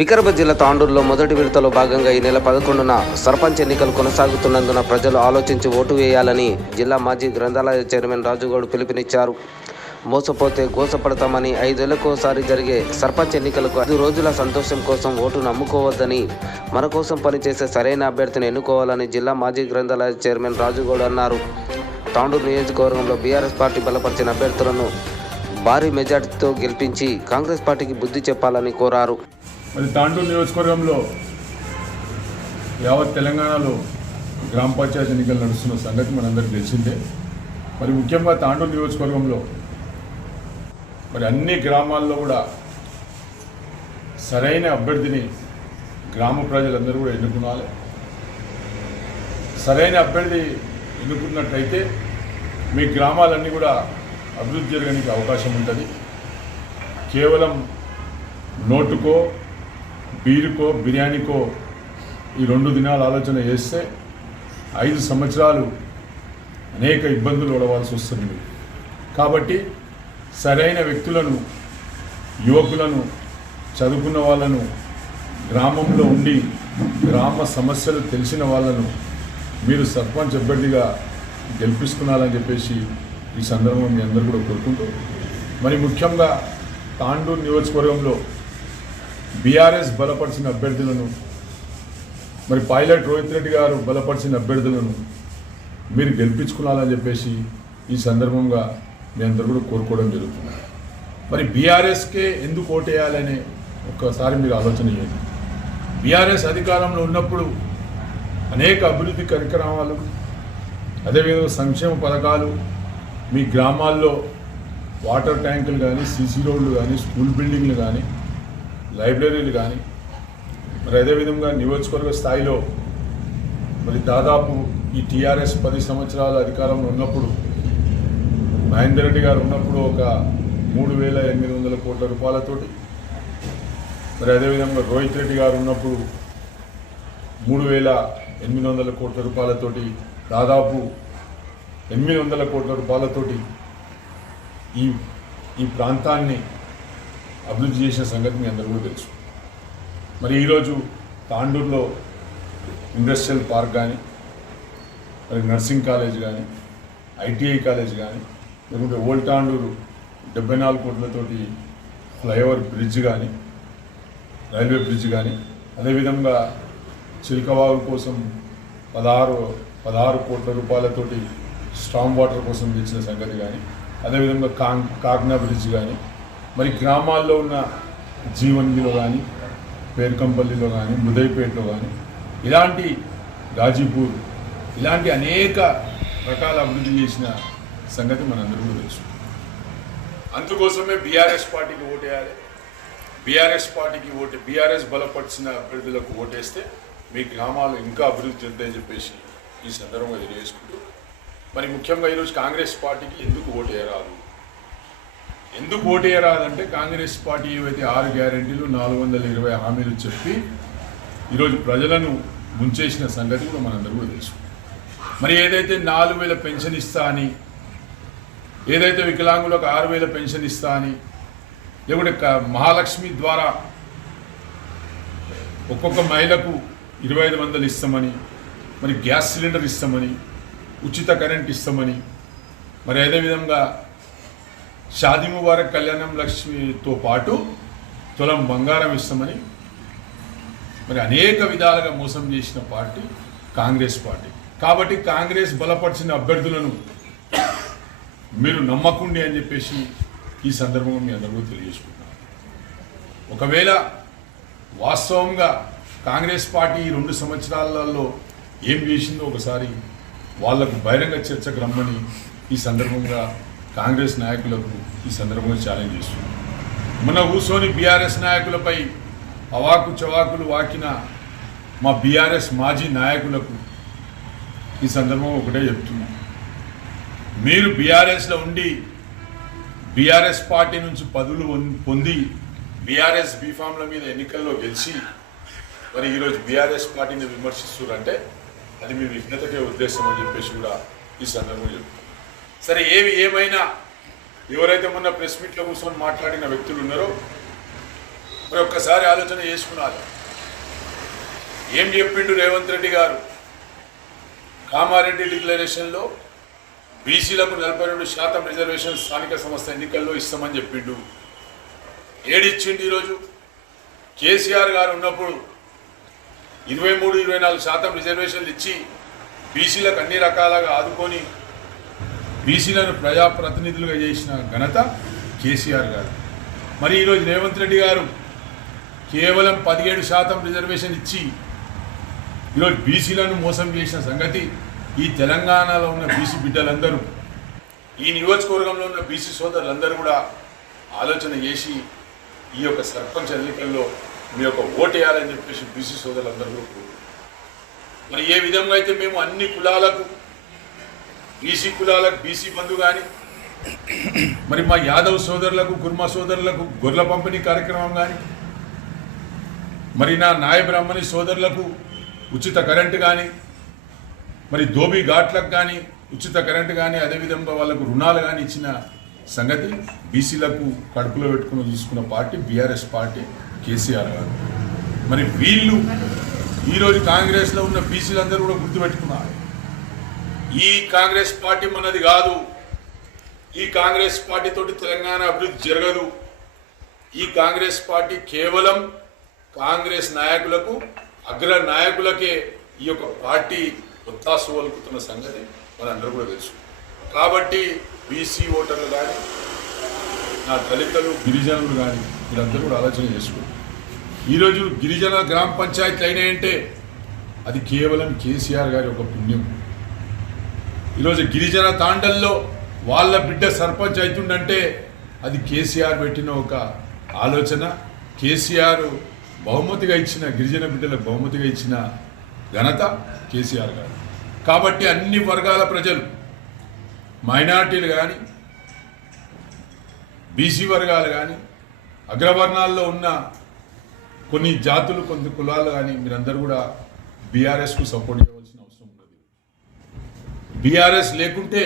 వికారాబాద్ జిల్లా తాండూరులో మొదటి విడతలో భాగంగా ఈ నెల పదకొండున సర్పంచ్ ఎన్నికలు కొనసాగుతున్నందున ప్రజలు ఆలోచించి ఓటు వేయాలని జిల్లా మాజీ గ్రంథాలయ చైర్మన్ రాజుగౌడ్ పిలుపునిచ్చారు. మోసపోతే గోసపడతామని ఐదేళ్ళకోసారి జరిగే సర్పంచ్ ఎన్నికలకు ఐదు రోజుల సంతోషం కోసం ఓటు నమ్ముకోవద్దని మన కోసం పనిచేసే సరైన అభ్యర్థిని ఎన్నుకోవాలని జిల్లా మాజీ గ్రంథాలయ చైర్మన్ రాజుగౌడ్ అన్నారు. తాండూరు నియోజకవర్గంలో బీఆర్ఎస్ పార్టీ బలపరిచిన అభ్యర్థులను భారీ మెజార్టీతో గెలిపించి కాంగ్రెస్ పార్టీకి బుద్ధి చెప్పాలని కోరారు. మరి తాండూరు నియోజకవర్గంలో యావత్ తెలంగాణలో గ్రామ పంచాయతీ ఎన్నికలు నడుస్తున్న సంగతి మనందరికీ తెలిసిందే. మరి ముఖ్యంగా తాండూరు నియోజకవర్గంలో మరి అన్ని గ్రామాల్లో కూడా సరైన అభ్యర్థిని గ్రామ ప్రజలందరూ కూడా ఎన్నుకోవాలి సరైన అభ్యర్థి ఎన్నుకున్నట్లయితే మీ గ్రామాలన్నీ కూడా అభివృద్ధి జరగడానికి అవకాశం ఉంటుంది. కేవలం నోటుకో బీరుకో బిర్యానీకో ఈ రెండు దినాలు ఆలోచన చేస్తే ఐదు సంవత్సరాలు అనేక ఇబ్బందులు పడవలసి వస్తుంది. కాబట్టి సరైన వ్యక్తులను యువకులను చదువుకున్న వాళ్ళను గ్రామంలో ఉండి గ్రామ సమస్యలు తెలిసిన వాళ్ళను మీరు సర్పంచ్ అభ్యర్థిగా గెలిపిస్తున్నారని చెప్పేసి ఈ సందర్భంలో మీ అందరూ కూడా కోరుకుంటూ మరి ముఖ్యంగా తాండూరు నియోజకవర్గంలో బీఆర్ఎస్ బలపరిచిన అభ్యర్థులను మరి పైలట్ రోహిత్ రెడ్డి గారు బలపరిచిన అభ్యర్థులను మీరు గెలిపించుకున్నారని చెప్పేసి ఈ సందర్భంగా మీ అందరూ కూడా కోరుకోవడం జరుగుతుంది. మరి బీఆర్ఎస్కే ఎందుకు ఓటేయాలని ఒక్కసారి మీరు ఆలోచన చేయండి. బీఆర్ఎస్ అధికారంలో ఉన్నప్పుడు అనేక అభివృద్ధి కార్యక్రమాలు అదేవిధంగా సంక్షేమ పథకాలు మీ గ్రామాల్లో వాటర్ ట్యాంకులు కానీ సీసీ రోడ్లు కానీ స్కూల్ బిల్డింగ్లు కానీ లైబ్రరీలు కానీ మరి అదేవిధంగా నియోజకవర్గ స్థాయిలో మరి దాదాపు ఈ టీఆర్ఎస్ పది సంవత్సరాల అధికారంలో ఉన్నప్పుడు మహేందర్ రెడ్డి గారు ఉన్నప్పుడు ఒక మూడు వేల ఎనిమిది వందల కోట్ల రూపాయలతోటి మరి అదేవిధంగా రోహిత్ రెడ్డి గారు ఉన్నప్పుడు మూడు వేల ఎనిమిది వందల కోట్ల రూపాయలతోటి దాదాపు ఎనిమిది వందల కోట్ల రూపాయలతోటి ఈ ఈ ప్రాంతాన్ని అభివృద్ధి చేసిన సంగతి మీ అందరూ కూడా తెలుసు. మరి ఈరోజు తాండూరులో ఇండస్ట్రియల్ పార్క్ కానీ మరి నర్సింగ్ కాలేజ్ కానీ ఐటీఐ కాలేజ్ కానీ లేకుంటే ఓల్డ్ తాండూరు డెబ్బై నాలుగు కోట్లతోటి ఫ్లైఓవర్ బ్రిడ్జ్ కానీ రైల్వే బ్రిడ్జ్ కానీ అదేవిధంగా చిలకవాగు కోసం పదహారు పదహారు కోట్ల రూపాయలతోటి స్ట్రాంగ్ వాటర్ కోసం తెచ్చిన సంగతి కానీ అదేవిధంగా కాంగ్ కాగ్నా బ్రిడ్జ్ కానీ మరి గ్రామాల్లో ఉన్న జీవన్గిలో కానీ పేర్కంపల్లిలో కానీ ముదైపేటలో కానీ ఇలాంటి గాజీపూర్ ఇలాంటి అనేక రకాల అభివృద్ధి చేసిన సంగతి మనందరూ కూడా తెలుసు. అందుకోసమే బీఆర్ఎస్ పార్టీకి ఓటేయాలి. బీఆర్ఎస్ పార్టీకి ఓటు బీఆర్ఎస్ బలపరిచిన అభ్యర్థులకు ఓటేస్తే మీ గ్రామాలు ఇంకా అభివృద్ధి చెందని చెప్పేసి ఈ సందర్భంగా తెలియజేసుకుంటూ మరి ముఖ్యంగా ఈరోజు కాంగ్రెస్ పార్టీకి ఎందుకు ఓటేయరాదు? ఎందుకు ఓటేయరాదంటే కాంగ్రెస్ పార్టీ ఏవైతే ఆరు గ్యారెంటీలు నాలుగు వందల ఇరవై హామీలు చెప్పి ఈరోజు ప్రజలను ముంచేసిన సంగతి కూడా మనందరూ కూడా తెలుసు. మరి ఏదైతే నాలుగు వేల పెన్షన్ ఇస్తా అని ఏదైతే వికలాంగులకు ఆరు వేల పెన్షన్ ఇస్తా అని లేకుంటే మహాలక్ష్మి ద్వారా ఒక్కొక్క మహిళకు ఇరవై ఐదు వందలు ఇస్తామని మరి గ్యాస్ సిలిండర్ ఇస్తామని ఉచిత కరెంట్ ఇస్తామని మరి అదేవిధంగా షాదీ ముబారక్ కళ్యాణం లక్ష్మితో పాటు తులం బంగారం ఇస్తామని మరి అనేక విధాలుగా మోసం చేసిన పార్టీ కాంగ్రెస్ పార్టీ. కాబట్టి కాంగ్రెస్ బలపరిచిన అభ్యర్థులను మీరు నమ్మకుండి అని చెప్పేసి ఈ సందర్భంగా మీ అందరూ తెలియజేసుకుంటున్నాను. ఒకవేళ వాస్తవంగా కాంగ్రెస్ పార్టీ ఈ రెండు సంవత్సరాలలో ఏం చేసిందో ఒకసారి వాళ్ళకు బహిరంగ చర్చకు రమ్మని ఈ సందర్భంగా కాంగ్రెస్ నాయకులకు ఈ సందర్భంగా ఛాలెంజ్ చేస్తున్నాను మన కూర్చొని బీఆర్ఎస్ నాయకులపై అవాకు చవాకులు వాకిన మా బీఆర్ఎస్ మాజీ నాయకులకు ఈ సందర్భం ఒకటే చెప్తున్నా. మీరు బీఆర్ఎస్లో ఉండి బీఆర్ఎస్ పార్టీ నుంచి పదులు పొం- పొంది బీఆర్ఎస్ బీఫామ్ల మీద ఎన్నికల్లో గెలిచి మరి ఈరోజు బీఆర్ఎస్ పార్టీని విమర్శిస్తున్నారంటే అది మీ విఘ్నతకే ఉద్దేశం అని చెప్పేసి కూడా ఈ సందర్భంగా చెప్తాను సరే ఏవి ఏమైనా ఎవరైతే మొన్న ప్రెస్ మీట్లో కూర్చొని మాట్లాడిన వ్యక్తులు ఉన్నారో మరి ఒక్కసారి ఆలోచన చేసుకున్నారు. ఏం చెప్పిండు రేవంత్ రెడ్డి గారు? కామారెడ్డి డిక్లరేషన్లో బీసీలకు నలభై రెండు శాతం రిజర్వేషన్ స్థానిక సంస్థ ఎన్నికల్లో ఇస్తామని చెప్పిండు. ఏడిచ్చిండు ఈరోజు? కేసీఆర్ గారు ఉన్నప్పుడు ఇరవై మూడు ఇరవై నాలుగు శాతం రిజర్వేషన్లు ఇచ్చి బీసీలకు అన్ని రకాలుగా ఆదుకొని బీసీలను ప్రజాప్రతినిధులుగా చేసిన ఘనత కేసీఆర్ గారు. మరి ఈరోజు రేవంత్ రెడ్డి గారు కేవలం పదిహేడు శాతం రిజర్వేషన్ ఇచ్చి ఈరోజు బీసీలను మోసం చేసిన సంగతి ఈ తెలంగాణలో ఉన్న బీసీ బిడ్డలందరూ ఈ నియోజకవర్గంలో ఉన్న బీసీ సోదరులందరూ కూడా ఆలోచన చేసి ఈ యొక్క సర్పంచ్ ఎన్నికల్లో మీ యొక్క ఓటేయాలని చెప్పేసి బీసీ సోదరులందరూ మరి ఏ విధంగా అయితే మేము అన్ని కులాలకు బీసీ కులాలకు బీసీ బంధు కానీ మరి మా యాదవ్ సోదరులకు కుర్మ సోదరులకు గొర్రెల పంపిణీ కార్యక్రమం కానీ మరి నా నాయ బ్రాహ్మణి సోదరులకు ఉచిత కరెంటు కానీ మరి ధోబీ ఘాట్లకు కానీ ఉచిత కరెంటు కానీ అదేవిధంగా వాళ్ళకు రుణాలు కానీ ఇచ్చిన సంగతి బీసీలకు కడుపులో పెట్టుకుని చూసుకున్న పార్టీ బీఆర్ఎస్ పార్టీ కేసీఆర్ గారు. మరి వీళ్ళు ఈరోజు కాంగ్రెస్లో ఉన్న బీసీలందరూ కూడా గుర్తుపెట్టుకున్నారు. ఈ కాంగ్రెస్ పార్టీ మనది కాదు. ఈ కాంగ్రెస్ పార్టీ తోటి తెలంగాణ అభివృద్ధి జరగదు. ఈ కాంగ్రెస్ పార్టీ కేవలం కాంగ్రెస్ నాయకులకు అగ్ర నాయకులకే ఈ యొక్క పార్టీ ఒత్తాసు వలుకుతున్న సంగతి మనందరూ కూడా తెలుసు. కాబట్టి బీసీ ఓటర్లు కానీ నా దళితులు గిరిజనులు కానీ వీళ్ళందరూ కూడా ఆలోచన చేసుకోండి. ఈరోజు గిరిజన గ్రామ పంచాయతీలు అయినాయంటే అది కేవలం కేసీఆర్ గారి ఒక పుణ్యం. ఈరోజు గిరిజన తాండల్లో వాళ్ళ బిడ్డ సర్పంచ్ అవుతుండంటే అది కేసీఆర్ పెట్టిన ఒక ఆలోచన. కేసీఆర్ బహుమతిగా ఇచ్చిన గిరిజన బిడ్డలకు బహుమతిగా ఇచ్చిన ఘనత కేసీఆర్ గారు. కాబట్టి అన్ని వర్గాల ప్రజలు మైనార్టీలు కానీ బీసీ వర్గాలు కానీ అగ్రవర్ణాల్లో ఉన్న కొన్ని జాతులు కొన్ని కులాలు కానీ మీరందరూ కూడా బీఆర్ఎస్కు సపోర్ట్ చేయవలసిన బీఆర్ఎస్ లేకుంటే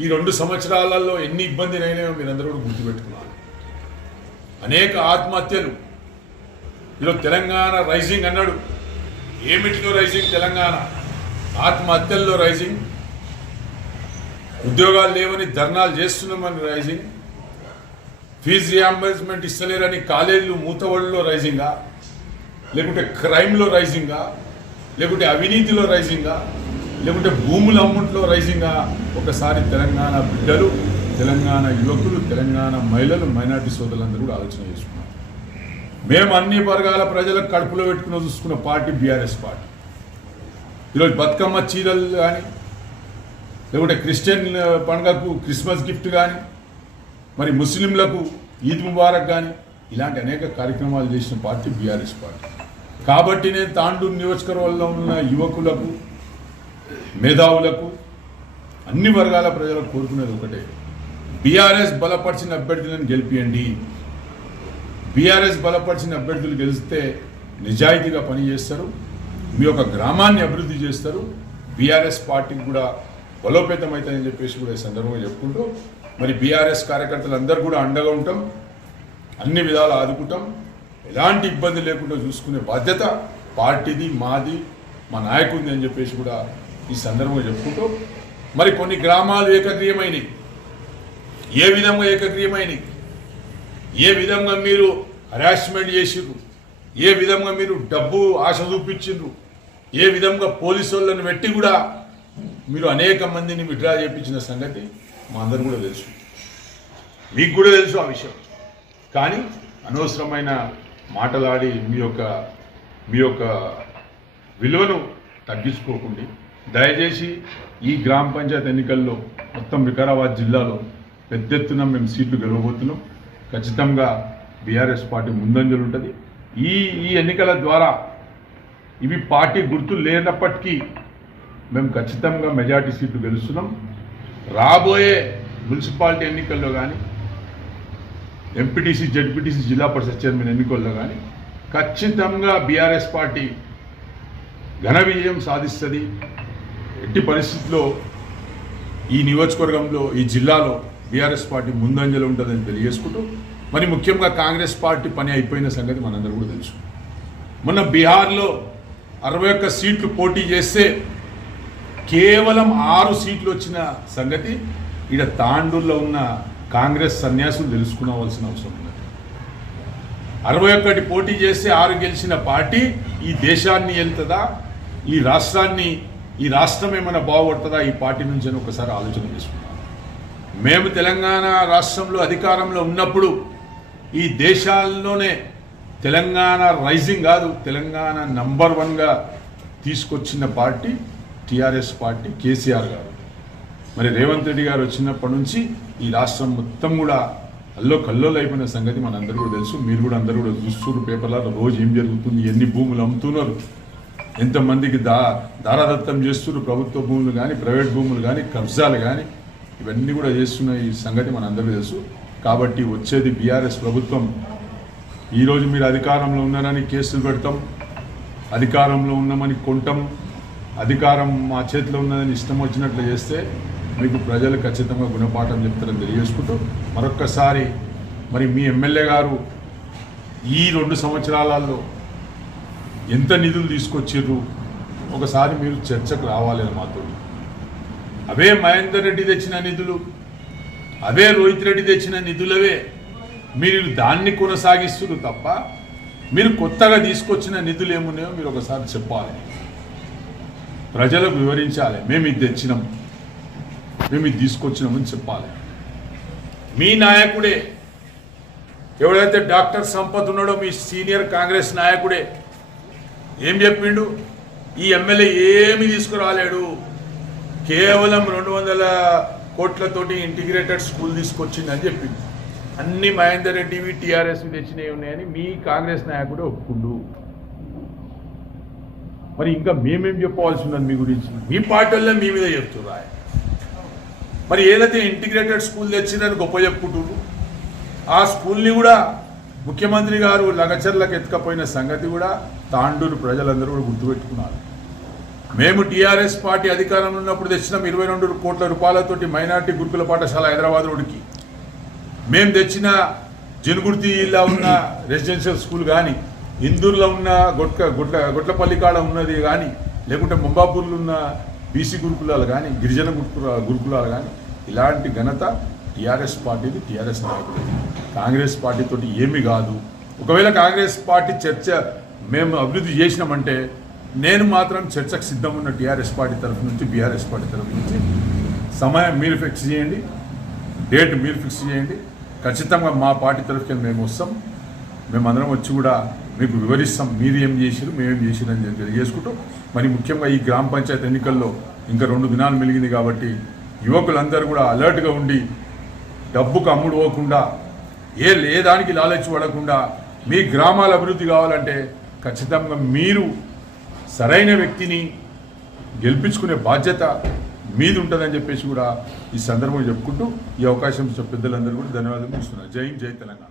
ఈ రెండు సంవత్సరాలలో ఎన్ని ఇబ్బందినైనాయో మీరందరూ కూడా గుర్తుపెట్టుకున్నారు అనేక ఆత్మహత్యలు. ఈరోజు తెలంగాణ రైజింగ్ అన్నాడు. ఏమిటిలో రైజింగ్? తెలంగాణ. ఆత్మహత్యల్లో రైజింగ్. ఉద్యోగాలు లేవని ధర్నాలు చేస్తున్నామని రైజింగ్. ఫీజు రియంబర్స్మెంట్ ఇస్తలేరని కాలేజీలు మూతవడిలో రైజింగా. లేకుంటే క్రైమ్లో రైజింగా. లేకుంటే అవినీతిలో రైజింగా. లేకుంటే భూముల అమ్ముట్లో రైజింగా ఒకసారి తెలంగాణ బిడ్డలు తెలంగాణ యువకులు తెలంగాణ మహిళలు మైనార్టీ సోదరులందరూ కూడా ఆలోచన చేసుకున్నారు. మేము అన్ని వర్గాల ప్రజలకు కడుపులో పెట్టుకుని చూసుకున్న పార్టీ బీఆర్ఎస్ పార్టీ. ఈరోజు బతుకమ్మ చీరలు కానీ లేకుంటే క్రిస్టియన్ పండుగకు క్రిస్మస్ గిఫ్ట్ కానీ మరి ముస్లింలకు ఈద్ ముబారక్ కానీ ఇలాంటి అనేక కార్యక్రమాలు చేసిన పార్టీ బీఆర్ఎస్ పార్టీ. కాబట్టి నేను తాండూరు నియోజకవర్గంలో ఉన్న యువకులకు మేధావులకు అన్ని వర్గాల ప్రజలకు కోరుకునేది ఒకటే. బీఆర్ఎస్ బలపరిచిన అభ్యర్థులను గెలిపియండి. బీఆర్ఎస్ బలపరిచిన అభ్యర్థులు గెలిస్తే నిజాయితీగా పనిచేస్తారు మీ యొక్క గ్రామాన్ని అభివృద్ధి చేస్తారు. బీఆర్ఎస్ పార్టీకి కూడా బలోపేతం అవుతాయని చెప్పేసి కూడా ఈ సందర్భంగా చెప్పుకుంటూ మరి బీఆర్ఎస్ కార్యకర్తలు అందరు కూడా అండగా ఉంటాం. అన్ని విధాలు ఆదుకుంటాం. ఎలాంటి ఇబ్బంది లేకుండా చూసుకునే బాధ్యత పార్టీది మాది మా నాయకుడిది అని చెప్పేసి కూడా ఈ సందర్భంగా చెప్పుకుంటూ మరి కొన్ని గ్రామాలు ఏకగ్రీయమైనవి ఏ విధంగా ఏకగ్రీయమైనవి ఏ విధంగా మీరు హరాస్మెంట్ చేసిర్రు ఏ విధంగా మీరు డబ్బు ఆశ చూపించిండ్రు? ఏ విధంగా పోలీసు వాళ్ళని పెట్టి కూడా మీరు అనేక మందిని విడ్రా చేయించిన సంగతి మా అందరు కూడా తెలుసు. మీకు కూడా తెలుసు ఆ విషయం. కానీ అనవసరమైన మాటలాడి మీ యొక్క మీ యొక్క విలువను తగ్గించుకోకుండా. దయచేసి ఈ గ్రామ పంచాయతీ ఎన్నికల్లో మొత్తం వికారాబాద్ జిల్లాలో పెద్ద ఎత్తున మేము సీట్లు గెలవబోతున్నాం. ఖచ్చితంగా బీఆర్ఎస్ పార్టీ ముందంజలు ఉంటుంది. ఈ ఈ ఎన్నికల ద్వారా ఇవి పార్టీ గుర్తులు లేనప్పటికీ మేము ఖచ్చితంగా మెజార్టీ సీట్లు గెలుస్తున్నాం. రాబోయే మున్సిపాలిటీ ఎన్నికల్లో కానీ ఎంపీటీసీ జడ్పీటీసీ జిల్లా పరిషత్ చైర్మన్ ఎన్నికల్లో కానీ ఖచ్చితంగా బీఆర్ఎస్ పార్టీ ఘన విజయం సాధిస్తుంది. ఎట్టి పరిస్థితుల్లో ఈ నియోజకవర్గంలో ఈ జిల్లాలో బీఆర్ఎస్ పార్టీ ముందంజలో ఉంటుందని తెలియజేసుకుంటూ మరి ముఖ్యంగా కాంగ్రెస్ పార్టీ పని అయిపోయిన సంగతి మనందరూ కూడా తెలుసు. మొన్న బీహార్లో అరవై ఒక్క సీట్లు పోటీ చేస్తే కేవలం ఆరు సీట్లు వచ్చిన సంగతి ఈడ తాండూరులో ఉన్న కాంగ్రెస్ సన్యాసులు తెలుసుకోవాల్సిన అవసరం ఉన్నది. అరవై ఒక్కటి పోటీ చేస్తే ఆరు గెలిచిన పార్టీ ఈ దేశాన్ని వెళ్తుందా ఈ రాష్ట్రాన్ని ఈ రాష్ట్రం ఏమైనా బాగుపడుతుందా? ఈ పార్టీ నుంచి అని ఒకసారి ఆలోచన చేసుకున్నాం మేము తెలంగాణ రాష్ట్రంలో అధికారంలో ఉన్నప్పుడు ఈ దేశాల్లోనే తెలంగాణ రైజింగ్ కాదు తెలంగాణ నంబర్ వన్గా తీసుకొచ్చిన పార్టీ టిఆర్ఎస్ పార్టీ కేసీఆర్ గారు. మరి రేవంత్ రెడ్డి గారు వచ్చినప్పటి నుంచి ఈ రాష్ట్రం మొత్తం కూడా అల్లో కల్లోలు అయిపోయిన సంగతి మనందరూ కూడా తెలుసు. మీరు కూడా అందరూ కూడా చూస్తున్నారు పేపర్లలో రోజు ఏం జరుగుతుంది ఎన్ని భూములు అమ్ముతున్నారు ఎంతమందికి దా దారాదత్తం చేస్తున్నారు ప్రభుత్వ భూములు కానీ ప్రైవేట్ భూములు కానీ కబ్జాలు కానీ ఇవన్నీ కూడా చేస్తున్న ఈ సంగతి మన తెలుసు. కాబట్టి వచ్చేది బీఆర్ఎస్ ప్రభుత్వం. ఈరోజు మీరు అధికారంలో ఉన్నారని కేసులు పెడతాం అధికారంలో ఉన్నామని కొంటాం అధికారం మా చేతిలో ఉన్నదని ఇష్టం వచ్చినట్లు చేస్తే మీకు ప్రజలు ఖచ్చితంగా గుణపాఠం చెప్తారని తెలియజేసుకుంటూ మరొక్కసారి మరి మీ ఎమ్మెల్యే గారు ఈ రెండు సంవత్సరాలలో ఎంత నిధులు తీసుకొచ్చిర్రు? ఒకసారి మీరు చర్చకు రావాలి అని మాతో. అవే మహేందర్ రెడ్డి తెచ్చిన నిధులు అవే రోహిత్ రెడ్డి తెచ్చిన నిధులవే. మీరు దాన్ని కొనసాగిస్తున్నారు తప్ప మీరు కొత్తగా తీసుకొచ్చిన నిధులు ఏమున్నాయో మీరు ఒకసారి చెప్పాలి. ప్రజలకు వివరించాలి. మేము ఇది తెచ్చినాం. మేము ఇది తీసుకొచ్చినామని చెప్పాలి. మీ నాయకుడే ఎవడైతే డాక్టర్ సంపత్ ఉన్నాడో మీ సీనియర్ కాంగ్రెస్ నాయకుడే ఏం చెప్పిండు? ఈ ఎమ్మెల్యే ఏమి తీసుకురాలేడు. కేవలం రెండు వందల కోట్లతోటి ఇంటిగ్రేటెడ్ స్కూల్ తీసుకొచ్చింది అని చెప్పింది అన్ని మహేందర్ రెడ్డివి టీఆర్ఎస్ తెచ్చినవి ఉన్నాయని మీ కాంగ్రెస్ నాయకుడు ఒప్పుకుండు. మరి ఇంకా మేమేం చెప్పవలసి ఉన్నది మీ గురించి? మీ పార్టీల్లో మీ మీద చెప్తున్నా మరి ఏదైతే ఇంటిగ్రేటెడ్ స్కూల్ తెచ్చిందని గొప్ప చెప్పుకుంటున్నారు ఆ స్కూల్ని కూడా ముఖ్యమంత్రి గారు లగచర్లకు ఎత్తుకపోయిన సంగతి కూడా తాండూరు ప్రజలందరూ కూడా గుర్తుపెట్టుకున్నారు. మేము టీఆర్ఎస్ పార్టీ అధికారంలో ఉన్నప్పుడు తెచ్చినాం ఇరవై రెండు కోట్ల రూపాయలతోటి మైనార్టీ గురుకుల పాఠశాల హైదరాబాద్ రోడ్డుకి. మేము తెచ్చిన జనుగుర్తిలో ఉన్న రెసిడెన్షియల్ స్కూల్ కానీ ఇందూరులో ఉన్న గొట్ట గొట్ల గొట్లపల్లి కాడ ఉన్నది కానీ లేకుంటే ముంబాపూర్లో ఉన్న బీసీ గురుకులాలు కానీ గిరిజన గురుకుల గురుకులాలు కానీ ఇలాంటి ఘనత టీఆర్ఎస్ పార్టీది టీఆర్ఎస్ నాయకుడు కాంగ్రెస్ పార్టీతో ఏమీ కాదు. ఒకవేళ కాంగ్రెస్ పార్టీ చర్చ మేము అభివృద్ధి చేసినామంటే నేను మాత్రం చర్చకు సిద్ధం ఉన్న టీఆర్ఎస్ పార్టీ తరఫు నుంచి బీఆర్ఎస్ పార్టీ తరఫు నుంచి సమయం మీరు ఫిక్స్ చేయండి డేట్ మీరు ఫిక్స్ చేయండి. ఖచ్చితంగా మా పార్టీ తరఫుకి మేము వస్తాం. మేమందరం వచ్చి కూడా మీకు వివరిస్తాం. మీరు ఏం చేసిరు మేమేం చేసిరు అని చెప్పి తెలియజేసుకుంటూ మరి ముఖ్యంగా ఈ గ్రామ పంచాయతీ ఎన్నికల్లో ఇంకా రెండు దినాలు మెలిగింది కాబట్టి యువకులందరూ కూడా అలర్ట్గా ఉండి డబ్బుకు అమ్ముడు పోకుండా ఏ లేదానికి లాలచి పడకుండా మీ గ్రామాల అభివృద్ధి కావాలంటే ఖచ్చితంగా మీరు సరైన వ్యక్తిని గెలిపించుకునే బాధ్యత మీది ఉంటుందని చెప్పేసి కూడా ఈ సందర్భంగా చెప్పుకుంటూ ఈ అవకాశం పెద్దలందరూ కూడా ధన్యవాదాలు ఇస్తున్నారు జై జై తెలంగాణ.